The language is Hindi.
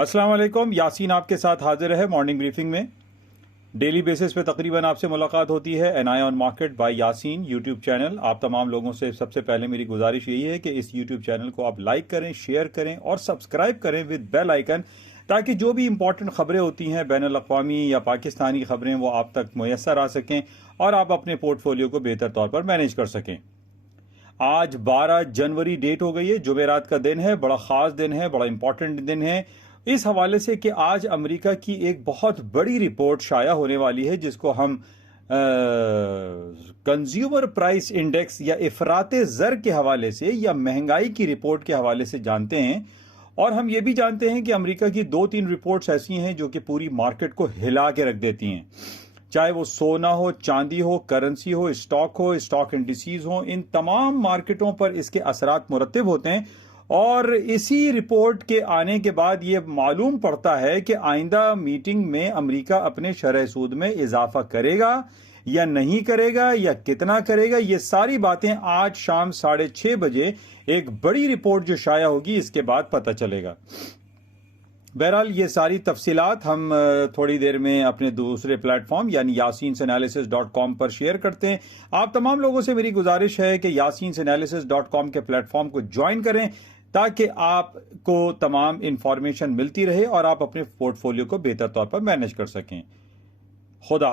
अस्सलाम वालेकुम। यासीन आपके साथ हाजिर है मॉर्निंग ब्रीफिंग में। डेली बेसिस पे तकरीबन आपसे मुलाकात होती है an eye on market by Yaseen YouTube channel. आप तमाम लोगों से सबसे पहले मेरी गुजारिश यही है कि इस यूट्यूब चैनल को आप लाइक करें, शेयर करें और सब्सक्राइब करें विद बेल आइकन, ताकि जो भी इंपॉर्टेंट खबरें होती हैं बैनुल अक़वामी या पाकिस्तानी खबरें वो आप तक मुयस्सर आ सकें और आप अपने पोर्टफोलियो को बेहतर तौर पर मैनेज कर सकें। आज 12 जनवरी डेट हो गई है, जुमेरात का दिन है। बड़ा ख़ास दिन है, बड़ा इंपॉर्टेंट दिन है इस हवाले से कि आज अमेरिका की एक बहुत बड़ी रिपोर्ट शाया होने वाली है, जिसको हम कंज्यूमर प्राइस इंडेक्स या इफराते ज़र के हवाले से या महंगाई की रिपोर्ट के हवाले से जानते हैं। और हम ये भी जानते हैं कि अमेरिका की 2-3 रिपोर्ट्स ऐसी हैं जो कि पूरी मार्केट को हिला के रख देती हैं, चाहे वो सोना हो, चांदी हो, करेंसी हो, स्टॉक इंडिसेस हो। इन तमाम मार्केटों पर इसके असरात मुरतब होते हैं और इसी रिपोर्ट के आने के बाद ये मालूम पड़ता है कि आइंदा मीटिंग में अमेरिका अपने शरह सूद में इजाफा करेगा या नहीं करेगा या कितना करेगा। ये सारी बातें आज शाम 6:30 बजे एक बड़ी रिपोर्ट जो शाया होगी इसके बाद पता चलेगा। बहरहाल ये सारी तफसीलात हम थोड़ी देर में अपने दूसरे प्लेटफॉर्म यानी yasinanalysis.com पर शेयर करते हैं। आप तमाम लोगों से मेरी गुजारिश है कि yasinanalysis.com के प्लेटफॉर्म को ज्वाइन करें, ताकि आपको तमाम इंफॉर्मेशन मिलती रहे और आप अपने पोर्टफोलियो को बेहतर तौर पर मैनेज कर सकें। खुदा